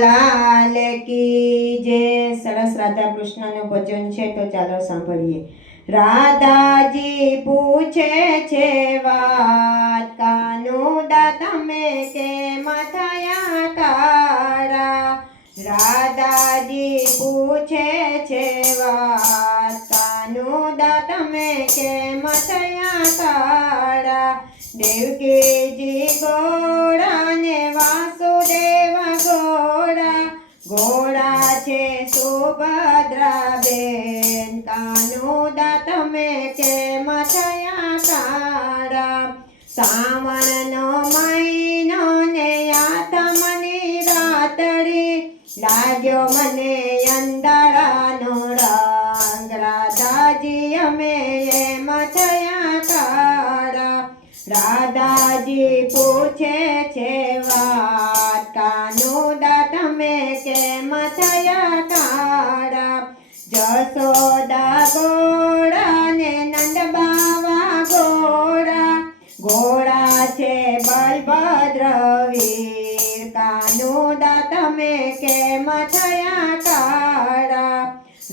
લાલ કી જય। સરસ રાધા કૃષ્ણનું ભજન છે, તો ચાલો સાંભળીએ। રાધાજી પૂછે છે વાત, કાનુડા તમે કેમ થયા કાળા। રાધાજી પૂછે છે વાત, કાનુડા તમે કેમ થયા કાળા। દેવકીજી ગોળા ને વાસુદેવ ગોળા, ગોળા છે સુભદ્રા બેન, કાનુડા તમે કેમ થયા કાળા। સાવણનો મહિનો ને આઠમની રાતડી, લાગ્યો મને અંધારાનો રંગ, રાધાજી અમે એમ થયા કાળા। રાધાજી પૂછે છે વાત, કાનુડા તમે કેમ થયા કાળા। જશોદા ગોળા ને નંદ બાવા ગોળા, ગોળા છે બલભદ્ર વીર, કાનુડા તમે કેમ થયા કાળા।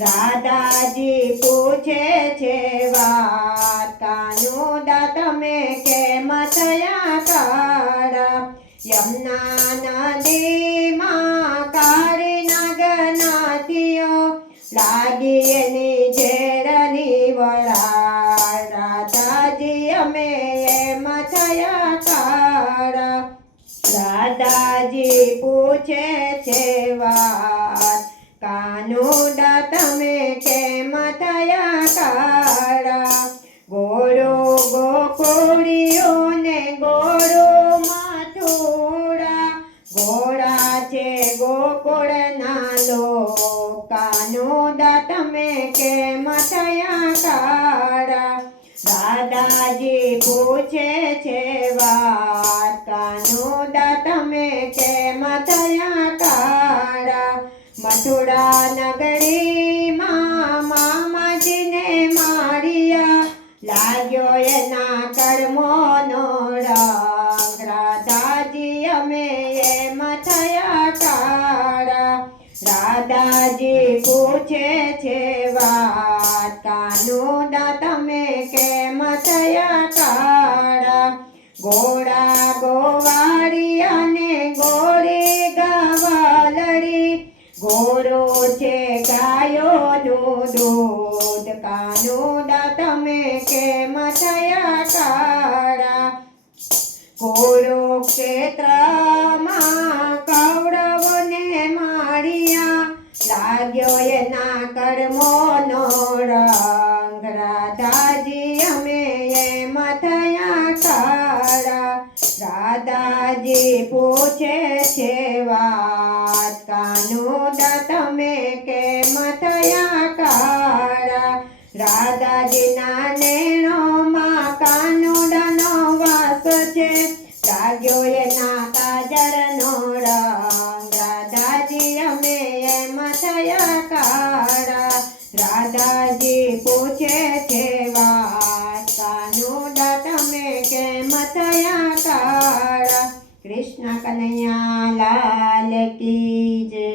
રાધાજી પૂછે છે વાત, કાનુડા તમે કેમ થયા કાળા। યમુના નદીમાં કાળી નાગનાથીઓ, લાગી એની ઝેરની વળાળ, રાધાજી અમે એમ થયા કાળા। રાધાજી પૂછે છે વાત, કાનુડા તમે કેમ થયા કાળા। ગોળો ગોકુળીઓ ને ગોળો મથુરા, ગોળા છે ગોકુળના લોક, કાનુડા તમે કેમ થયા કાળા। રાધાજી પૂછે છે વાત, કાનુડા તમે કેમ થયા કાળા। મથુરા નગરીમાં મામાજીને માર્યા, લાગ્યો એના કર્મોનો રંગ, રાધાજી અમે એમ થયા કાળા। રાધાજી પૂછે છે વાત, કાનુડા તમે કેમ થયા કાળા। ગોળા ગોવાળિયા ને ગોળી ગવાલડી, ગોળો છે ગાયોનું દૂધ, કાનુડા તમે કેમ થયા કાળા। કુરુક્ષેત્રમાં કૌરવોને માર્યા, લાગ્યો એના કર્મોનો રંગ, રાધાજી અમે એમ થયા કાળા। રાધાજી પૂછે છે વાત, કાનુડા તમે કેમ થયા કાળા। રાધાજીના નેણોમાં કાનુડાનો વાસ છે, લાગ્યો એના કાજળનો રંગ, રાધાજી અમે એમ થયા કાળા। રાધાજી પૂછે છે વાત, કાનુડા તમે કેમ થયા કાળા। કૃષ્ણ કનૈયા લાલ કી જય।